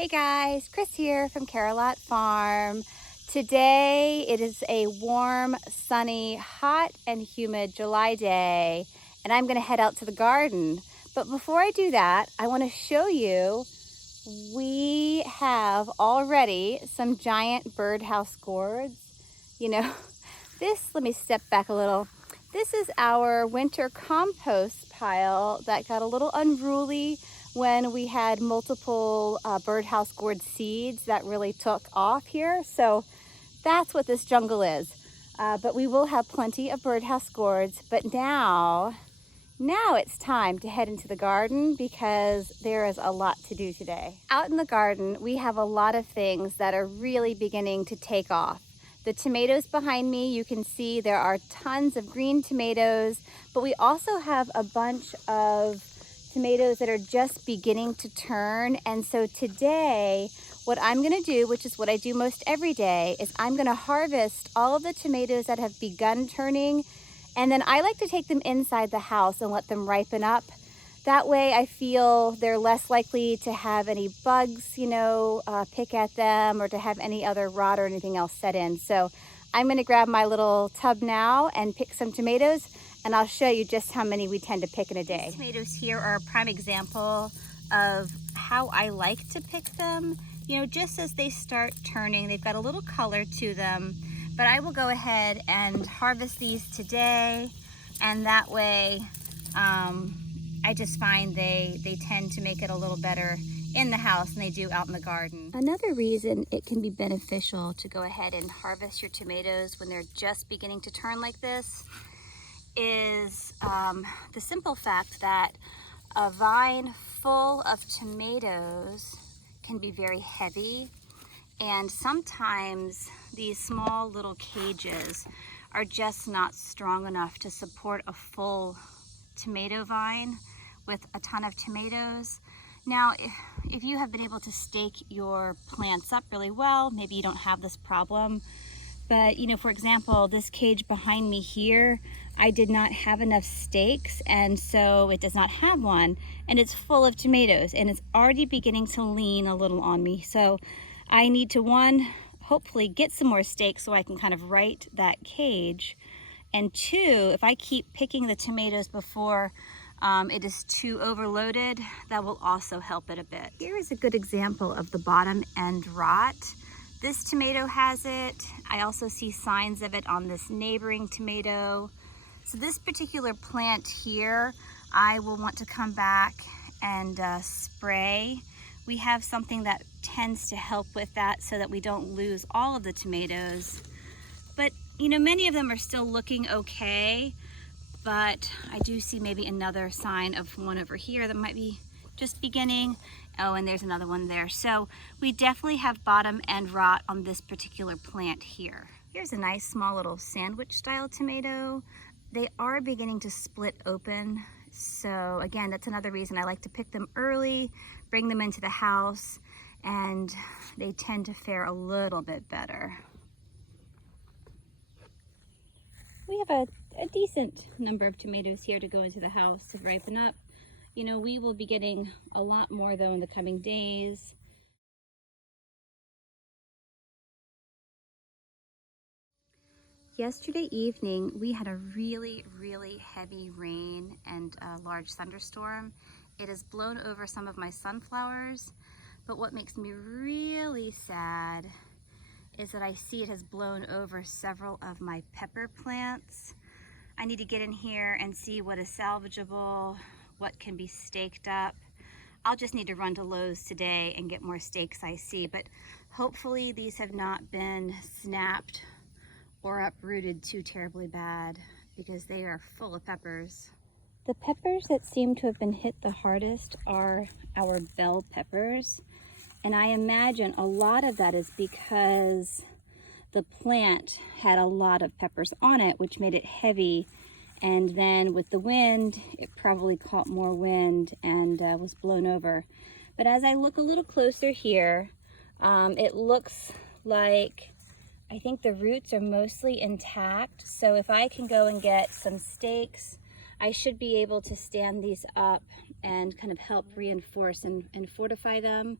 Hey guys, Chris here from Carolot Farm. Today it is a warm, sunny, hot and humid July day, and I'm gonna head out to the garden. But before I do that, I wanna show you, we have already some giant birdhouse gourds. You know, let me step back a little. This is our winter compost pile that got a little unruly when we had multiple birdhouse gourd seeds that really took off here. So that's what this jungle is. But we will have plenty of birdhouse gourds. But now it's time to head into the garden because there is a lot to do today. Out in the garden, we have a lot of things that are really beginning to take off. The tomatoes behind me, you can see there are tons of green tomatoes, but we also have a bunch of tomatoes that are just beginning to turn. And so today, what I'm gonna do, which is what I do most every day, is I'm gonna harvest all of the tomatoes that have begun turning, and then I like to take them inside the house and let them ripen up. That way I feel they're less likely to have any bugs, pick at them, or to have any other rot or anything else set in. So I'm gonna grab my little tub now and pick some tomatoes, and I'll show you just how many we tend to pick in a day. These tomatoes here are a prime example of how I like to pick them. Just as they start turning, they've got a little color to them, but I will go ahead and harvest these today, and that way I just find they tend to make it a little better in the house than they do out in the garden. Another reason it can be beneficial to go ahead and harvest your tomatoes when they're just beginning to turn like this is the simple fact that a vine full of tomatoes can be very heavy, and sometimes these small little cages are just not strong enough to support a full tomato vine with a ton of tomatoes. Now, if you have been able to stake your plants up really well, maybe you don't have this problem. But for example, this cage behind me here, I did not have enough stakes, and so it does not have one, and it's full of tomatoes, and it's already beginning to lean a little on me. So I need to, hopefully get some more stakes so I can kind of right that cage. And two, if I keep picking the tomatoes before it is too overloaded, that will also help it a bit. Here is a good example of the bottom end rot. This tomato has it. I also see signs of it on this neighboring tomato. So this particular plant here, I will want to come back and spray. We have something that tends to help with that so that we don't lose all of the tomatoes. But many of them are still looking okay, but I do see maybe another sign of one over here that might be just beginning. Oh, and there's another one there. So we definitely have bottom end rot on this particular plant here. Here's a nice small little sandwich style tomato. They are beginning to split open. So again, that's another reason I like to pick them early, bring them into the house, and they tend to fare a little bit better. We have a decent number of tomatoes here to go into the house to ripen up. We will be getting a lot more though in the coming days. Yesterday evening, we had a really, really heavy rain and a large thunderstorm. It has blown over some of my sunflowers, but what makes me really sad is that I see it has blown over several of my pepper plants. I need to get in here and see what is salvageable, what can be staked up. I'll just need to run to Lowe's today and get more stakes I see, but hopefully these have not been snapped or uprooted too terribly bad because they are full of peppers. The peppers that seem to have been hit the hardest are our bell peppers. And I imagine a lot of that is because the plant had a lot of peppers on it, which made it heavy. And then with the wind, it probably caught more wind and was blown over. But as I look a little closer here, it looks like I think the roots are mostly intact. So if I can go and get some stakes, I should be able to stand these up and kind of help reinforce and fortify them.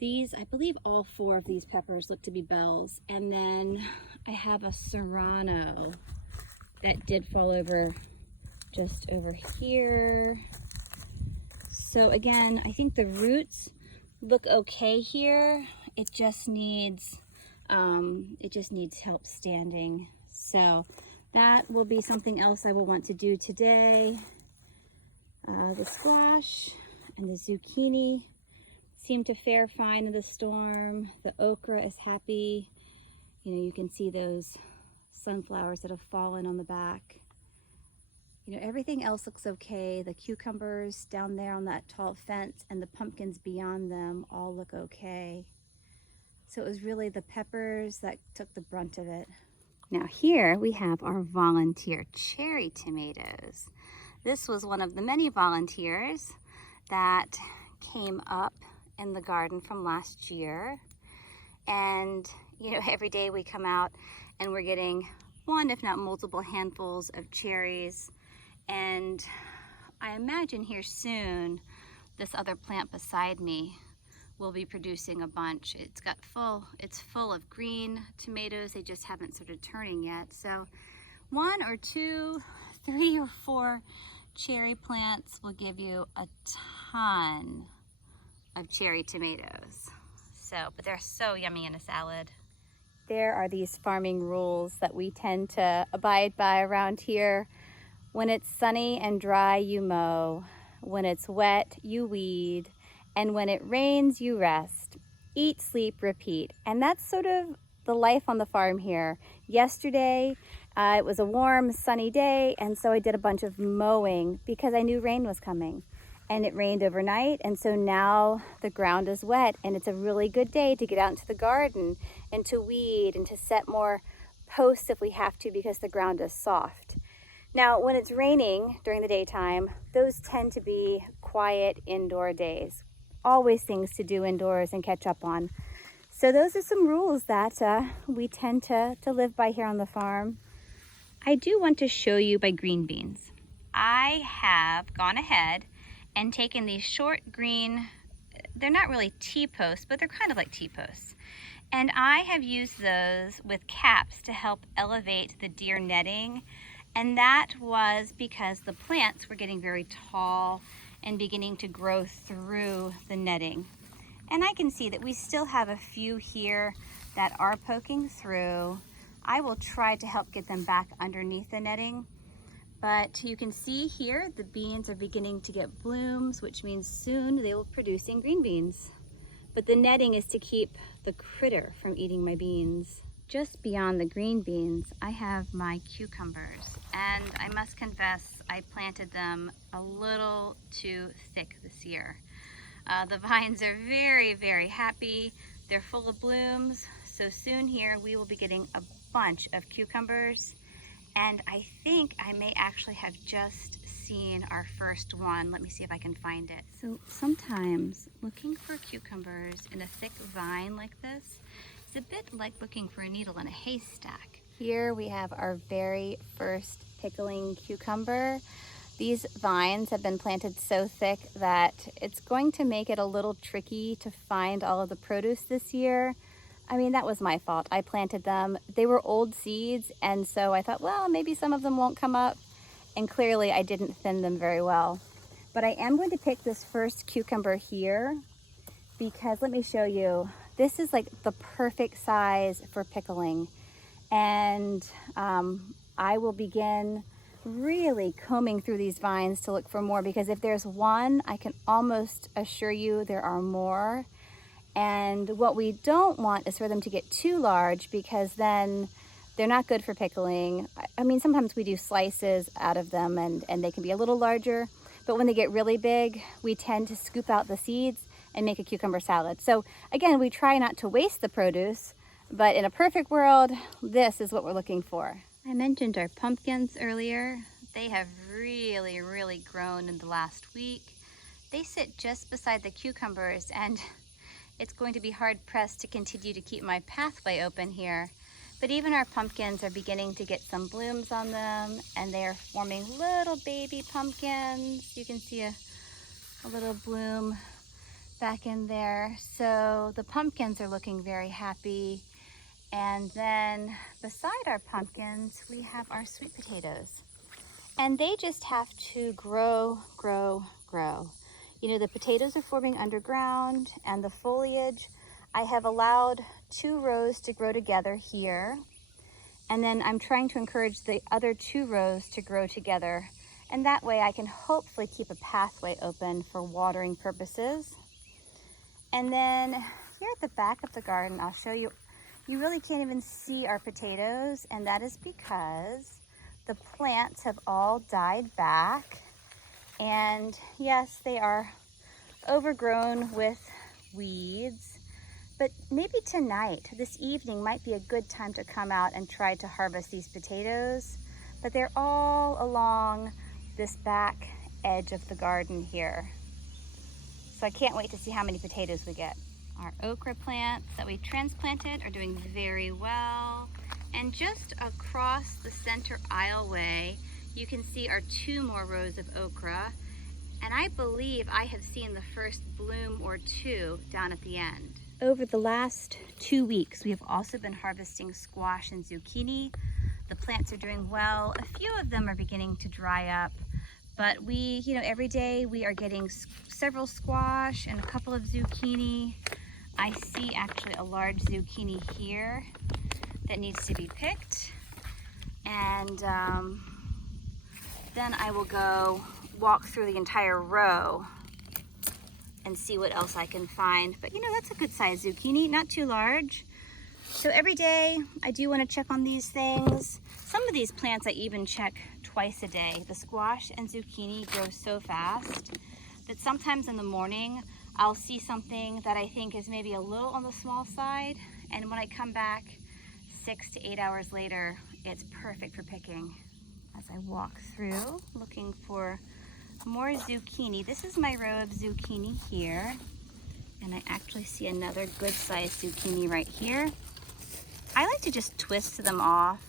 These, I believe all 4 of these peppers look to be bells. And then I have a serrano that did fall over just over here. So again, I think the roots look okay here. It just needs help standing. So that will be something else I will want to do today. The squash and the zucchini seem to fare fine in the storm. The okra is happy. You know, you can see those sunflowers that have fallen on the back. You know, everything else looks okay. The cucumbers down there on that tall fence and the pumpkins beyond them all look okay. So it was really the peppers that took the brunt of it. Now here we have our volunteer cherry tomatoes. This was one of the many volunteers that came up in the garden from last year. And, you know, every day we come out and we're getting one, if not multiple handfuls of cherries. And I imagine here soon, this other plant beside me will be producing a bunch. It's full of green tomatoes. They just haven't started turning yet. So 1 or 2, 3 or 4 cherry plants will give you a ton of cherry tomatoes. But they're so yummy in a salad. There are these farming rules that we tend to abide by around here. When it's sunny and dry, you mow. When it's wet, you weed. And when it rains, you rest. Eat, sleep, repeat. And that's sort of the life on the farm here. Yesterday, it was a warm, sunny day, and so I did a bunch of mowing because I knew rain was coming. And it rained overnight, and so now the ground is wet, and it's a really good day to get out into the garden and to weed and to set more posts if we have to because the ground is soft. Now, when it's raining during the daytime, those tend to be quiet indoor days. Always things to do indoors and catch up on. So those are some rules that we tend to live by here on the farm. I do want to show you my green beans. I have gone ahead and taken these short green, they're not really T-posts, but they're kind of like T-posts. And I have used those with caps to help elevate the deer netting. And that was because the plants were getting very tall and beginning to grow through the netting. And I can see that we still have a few here that are poking through. I will try to help get them back underneath the netting. But you can see here the beans are beginning to get blooms, which means soon they will be producing green beans. But the netting is to keep the critter from eating my beans. Just beyond the green beans, I have my cucumbers. And I must confess, I planted them a little too thick this year. The vines are very, very happy. They're full of blooms. So soon here we will be getting a bunch of cucumbers. And I think I may actually have just seen our first one. Let me see if I can find it. So sometimes looking for cucumbers in a thick vine like this is a bit like looking for a needle in a haystack. Here we have our very first pickling cucumber. These vines have been planted so thick that it's going to make it a little tricky to find all of the produce this year. I mean, that was my fault. I planted them. They were old seeds, and so I thought, well, maybe some of them won't come up. And clearly I didn't thin them very well. But I am going to pick this first cucumber here because let me show you. This is like the perfect size for pickling. And I will begin really combing through these vines to look for more because if there's one, I can almost assure you there are more. And what we don't want is for them to get too large because then they're not good for pickling. I mean, sometimes we do slices out of them and they can be a little larger, but when they get really big, we tend to scoop out the seeds and make a cucumber salad. So again, we try not to waste the produce, but in a perfect world, this is what we're looking for. I mentioned our pumpkins earlier. They have really, really grown in the last week. They sit just beside the cucumbers and it's going to be hard pressed to continue to keep my pathway open here. But even our pumpkins are beginning to get some blooms on them and they are forming little baby pumpkins. You can see a little bloom back in there. So the pumpkins are looking very happy. And then beside our pumpkins, we have our sweet potatoes. And they just have to grow, grow, grow. You know, the potatoes are forming underground and the foliage, I have allowed 2 rows to grow together here. And then I'm trying to encourage the other 2 rows to grow together. And that way I can hopefully keep a pathway open for watering purposes. And then here at the back of the garden, I'll show you, you really can't even see our potatoes, and that is because the plants have all died back. And yes, they are overgrown with weeds, but maybe tonight, this evening, might be a good time to come out and try to harvest these potatoes. But they're all along this back edge of the garden here. So I can't wait to see how many potatoes we get. Our okra plants that we transplanted are doing very well. And just across the center aisleway, you can see our 2 more rows of okra. And I believe I have seen the first bloom or 2 down at the end. Over the last 2 weeks, we have also been harvesting squash and zucchini. The plants are doing well. A few of them are beginning to dry up, but we, every day we are getting several squash and a couple of zucchini. I see actually a large zucchini here that needs to be picked. And then I will go walk through the entire row and see what else I can find. But that's a good size zucchini, not too large. So every day I do want to check on these things. Some of these plants I even check twice a day. The squash and zucchini grow so fast that sometimes in the morning I'll see something that I think is maybe a little on the small side, and when I come back 6 to 8 hours later, it's perfect for picking. As I walk through looking for more zucchini, this is my row of zucchini here, and I actually see another good sized zucchini right here. I like to just twist them off.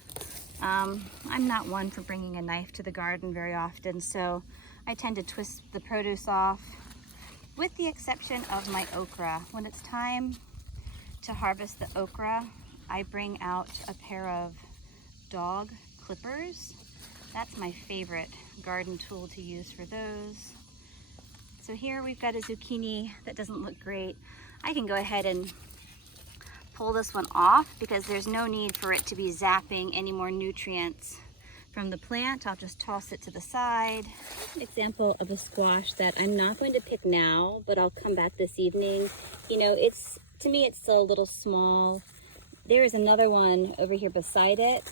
I'm not one for bringing a knife to the garden very often, so I tend to twist the produce off, with the exception of my okra. When it's time to harvest the okra, I bring out a pair of dog clippers. That's my favorite garden tool to use for those. So here we've got a zucchini that doesn't look great. I can go ahead and pull this one off because there's no need for it to be zapping any more nutrients from the plant. I'll just toss it to the side. An example of a squash that I'm not going to pick now, but I'll come back this evening. To me it's still a little small. There is another one over here beside it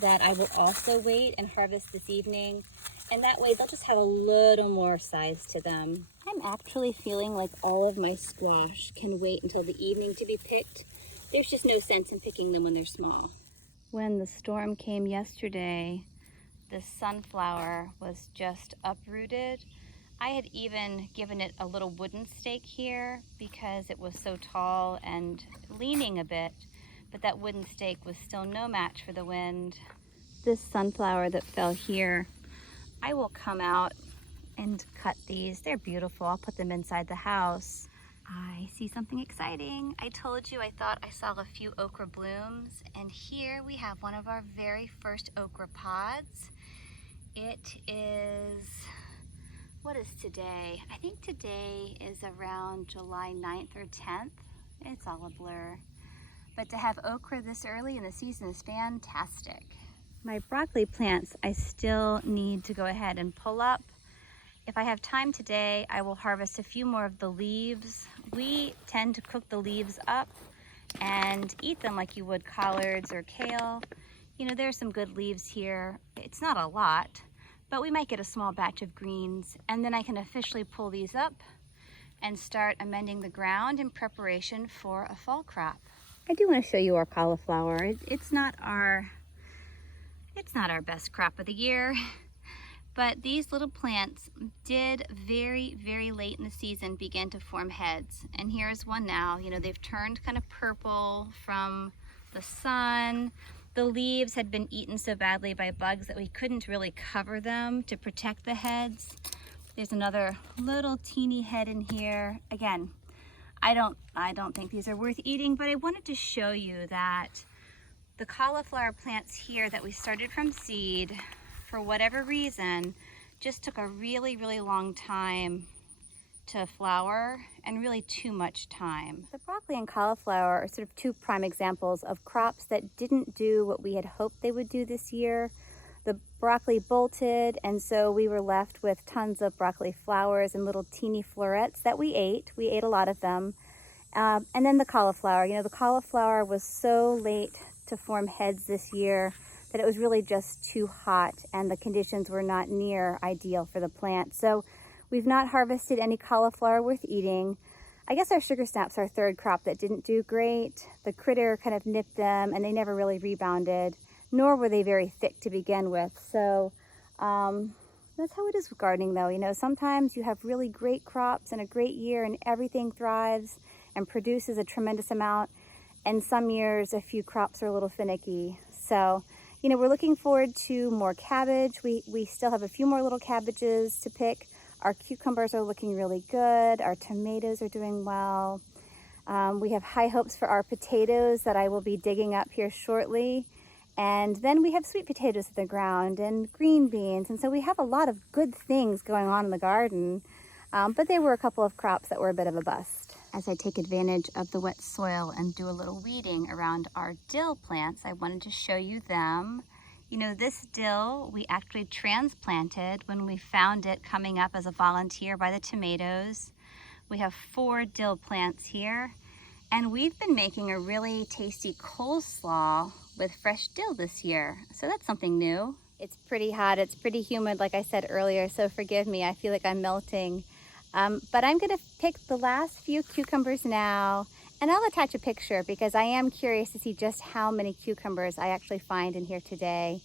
that I will also wait and harvest this evening. And that way they'll just have a little more size to them. I'm actually feeling like all of my squash can wait until the evening to be picked. There's just no sense in picking them when they're small. When the storm came yesterday, the sunflower was just uprooted. I had even given it a little wooden stake here because it was so tall and leaning a bit, but that wooden stake was still no match for the wind. This sunflower that fell here, I will come out and cut these. They're beautiful. I'll put them inside the house. I see something exciting. I told you I thought I saw a few okra blooms, and here we have one of our very first okra pods. It is, what is today? I think today is around July 9th or 10th. It's all a blur. But to have okra this early in the season is fantastic. My broccoli plants, I still need to go ahead and pull up. If I have time today, I will harvest a few more of the leaves. We tend to cook the leaves up and eat them like you would collards or kale. There's some good leaves here. It's not a lot, but we might get a small batch of greens, and then I can officially pull these up and start amending the ground in preparation for a fall crop. I do want to show you our cauliflower. It's not our best crop of the year. But these little plants did very, very late in the season begin to form heads. And here's one now. They've turned kind of purple from the sun. The leaves had been eaten so badly by bugs that we couldn't really cover them to protect the heads. There's another little teeny head in here. Again, I don't think these are worth eating, but I wanted to show you that the cauliflower plants here that we started from seed, for whatever reason, just took a really, really long time to flower, and really too much time. The broccoli and cauliflower are sort of two prime examples of crops that didn't do what we had hoped they would do this year. The broccoli bolted, and so we were left with tons of broccoli flowers and little teeny florets that we ate. We ate a lot of them. And then the cauliflower. You know, the cauliflower was so late to form heads this year that it was really just too hot, and the conditions were not near ideal for the plant. So we've not harvested any cauliflower worth eating. I guess our sugar snaps are our third crop that didn't do great. The critter kind of nipped them, and they never really rebounded, nor were they very thick to begin with. So that's how it is with gardening, though. You know, sometimes you have really great crops and a great year and everything thrives and produces a tremendous amount. And some years, a few crops are a little finicky. So, you know, we're looking forward to more cabbage. We still have a few more little cabbages to pick. Our cucumbers are looking really good. Our tomatoes are doing well. We have high hopes for our potatoes that I will be digging up here shortly. And then we have sweet potatoes in the ground and green beans. And so we have a lot of good things going on in the garden. But there were a couple of crops that were a bit of a bust. As I take advantage of the wet soil and do a little weeding around our dill plants, I wanted to show you them. You know, this dill we actually transplanted when we found it coming up as a volunteer by the tomatoes. We have 4 dill plants here, and we've been making a really tasty coleslaw with fresh dill this year. So that's something new. It's pretty hot, it's pretty humid, like I said earlier, so forgive me, I feel like I'm melting. But I'm gonna pick the last few cucumbers now, and I'll attach a picture because I am curious to see just how many cucumbers I actually find in here today.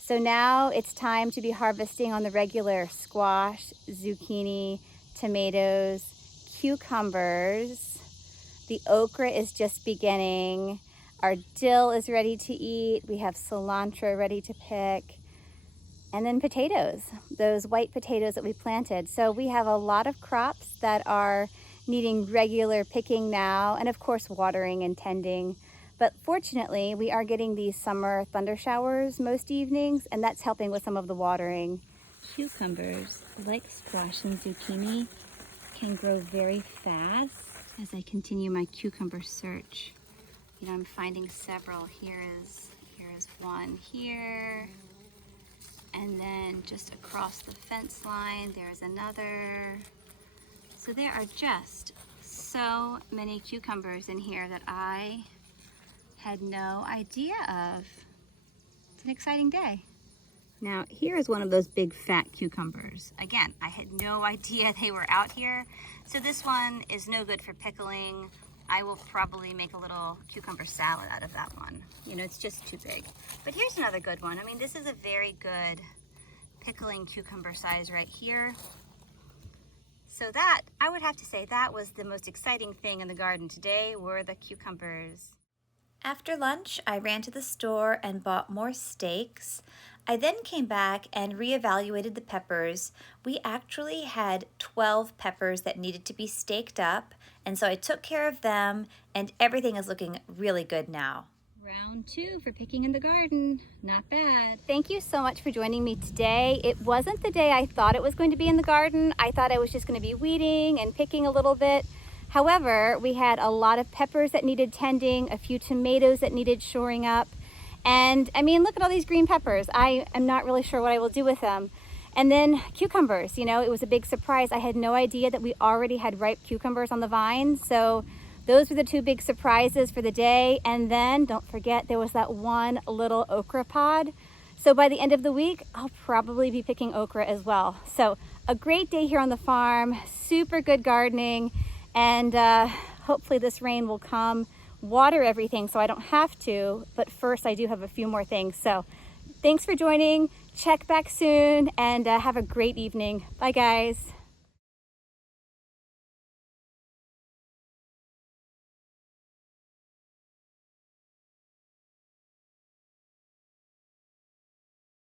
So now it's time to be harvesting on the regular squash, zucchini, tomatoes, cucumbers. The okra is just beginning. Our dill is ready to eat. We have cilantro ready to pick. And then potatoes, those white potatoes that we planted. So we have a lot of crops that are needing regular picking now, and of course watering and tending. But fortunately, we are getting these summer thunder showers most evenings, and that's helping with some of the watering. Cucumbers, like squash and zucchini, can grow very fast. As I continue my cucumber search, you know, I'm finding several. Here is one here. And then just across the fence line, there's another. So there are just so many cucumbers in here that I had no idea of. It's an exciting day. Now, here is one of those big fat cucumbers. Again, I had no idea they were out here. So this one is no good for pickling. I will probably make a little cucumber salad out of that one. You know, it's just too big. But here's another good one. I mean, this is a very good pickling cucumber size right here. So that, I would have to say, that was the most exciting thing in the garden today, were the cucumbers. After lunch, I ran to the store and bought more steaks. I then came back and reevaluated the peppers. We actually had 12 peppers that needed to be staked up, and so I took care of them, and everything is looking really good now. Round 2 for picking in the garden. Not bad. Thank you so much for joining me today. It wasn't the day I thought it was going to be in the garden. I thought I was just going to be weeding and picking a little bit. However, we had a lot of peppers that needed tending, a few tomatoes that needed shoring up. And I mean, look at all these green peppers. I am not really sure what I will do with them. And then cucumbers, you know, it was a big surprise. I had no idea that we already had ripe cucumbers on the vines. So those were the 2 big surprises for the day. And then don't forget, there was that one little okra pod. So by the end of the week, I'll probably be picking okra as well. So a great day here on the farm, super good gardening. And hopefully this rain will come, water everything so I don't have to. But first, I do have a few more things. So thanks for joining. Check back soon and have a great evening. Bye, guys.